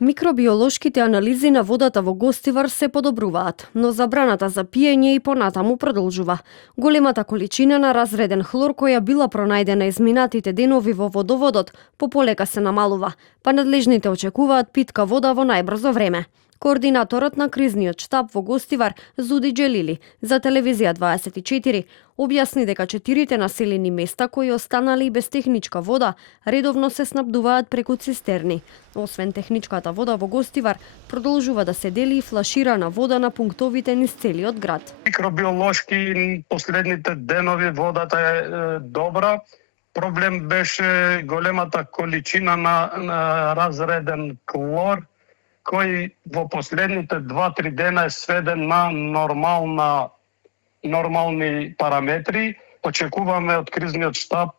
Микробиолошките анализи на водата во Гостивар се подобруваат, но забраната за пиење и понатаму продолжува. Големата количина на разреден хлор која била пронајдена изминатите денови во водоводот пополека се намалува, па надлежните очекуваат питка вода во најбрзо време. Координаторот на кризниот штаб во Гостивар, Зуди Джелили, за телевизија 24, објасни дека 4 населени места кои останали без техничка вода редовно се снабдуваат преку цистерни. Освен техничката вода во Гостивар, продолжува да се дели и флаширана вода на пунктовите низ целиот град. Микробиолошки последните денови водата е добра. Проблем беше големата количина на разреден хлор, кој во последните 2-3 дена е сведен на нормални параметри. Очекуваме од кризниот штаб,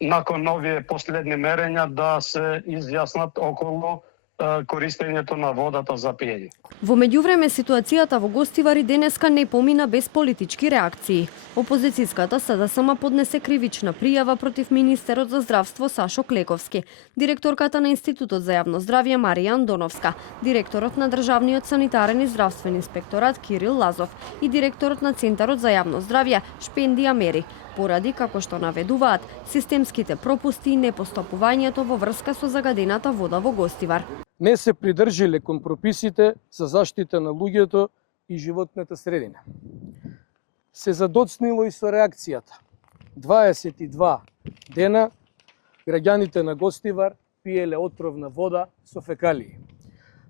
након овие последни мерења да се изјаснат околу користењето на водата за пиење. Во меѓувреме ситуацијата во Гостивар и денеска не помина без политички реакции. Опозицијската СДСМ поднесе кривична пријава против министерот за здравство Сашо Клековски, директорката на Институтот за јавно здравје Марија Андоновска, директорот на Државниот санитарен и здравствен инспекторат Кирил Лазов и директорот на Центарот за јавно здравје Шпенди Амери, поради, како што наведуваат, системските пропусти и непостапувањето во врска со загадената вода во Гостивар. Не се придржиле кон прописите за заштита на луѓето и животната средина. Се задоцнило и со реакцијата. 22 дена граѓаните на Гостивар пиеле отровна вода со фекалии.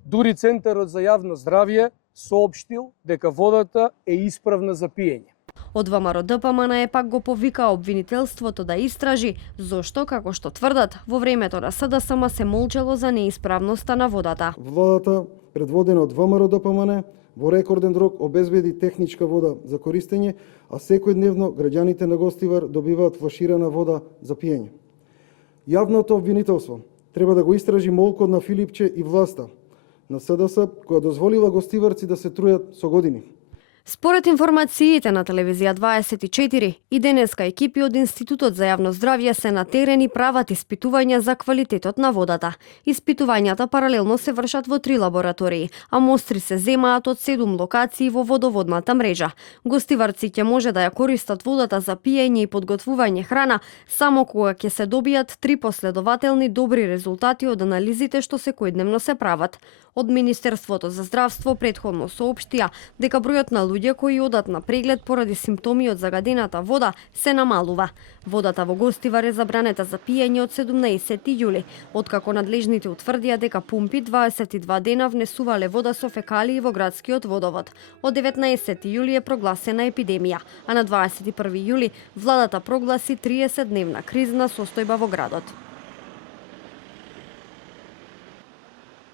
Дури Центарот за јавно здравје соопштил дека водата е исправна за пиење. Од ВМРО ДПМН пак го повика обвинителството да истражи зошто, како што тврдат, во времето на СДСМ се молчело за неисправноста на водата. Владата, предводена од ВМРО ДПМН, во рекорден рок обезбеди техничка вода за користење, а секојдневно граѓаните на Гостивар добиваат флаширана вода за пиење. Јавното обвинителство треба да го истражи молкот на Филипче и власта на СДС, која дозволила гостиварци да се трујат со години. Според информациите на телевизија 24, и денеска екипи од Институтот за јавно здравје се на терен и прават испитувања за квалитетот на водата. Испитувањата паралелно се вршат во 3 лаборатории, а мостри се земаат од 7 локации во водоводната мрежа. Гостиварци ќе може да ја користат водата за пиење и подготвување храна само кога ќе се добијат 3 последователни добри резултати од анализите што секојдневно се прават. Од Министерството за здравство претходно соопштија дека бројот на луѓе кои одат на преглед поради симптоми од загадената вода се намалува. Водата во Гостивар е забранета за пиење од 17 јули, откако надлежните утврдија дека пумпи 22 дена внесувале вода со фекалии во градскиот водовод. Од 19 јули е прогласена епидемија, а на 21 јули владата прогласи 30-дневна кризна состојба во градот.